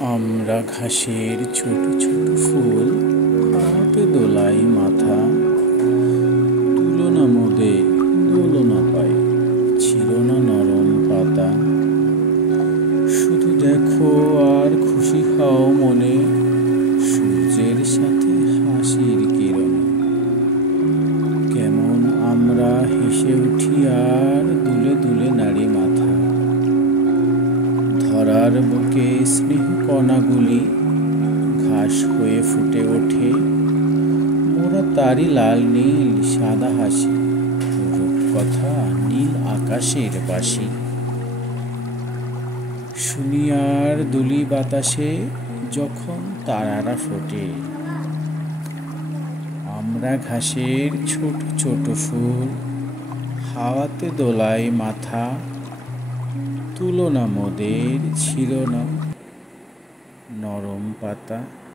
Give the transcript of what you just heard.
আমরা ঘাসের ছোট ছোট ফুল, হাওয়াতে দোলাই মাথা। তুলনা মোদে দোলনা পাই, ছিল না নরম পাতা। শুধু দেখো আর খুশি হও মনে, সূর্যের সাথে হাসির কিরণে। কেমন আমরা হেসে উঠি আর দুলে দুলে নাড়ি মাথা। ধরার বুকে স্নেহ কণাগুলি ঘাস হয়ে ফুটে ওঠে। মোরা তারি লাল নীল সাদা হাসি, রূপকথা নীল আকাশের বাসি। শুনি আর দুলি বাতাসে যখন তারারা ফোটে। আমরা ঘাসের ছোট ছোট ফুল, হাওয়াতে দোলাই মাথা। তুলনা মোদের ছিল না নরম পাতা।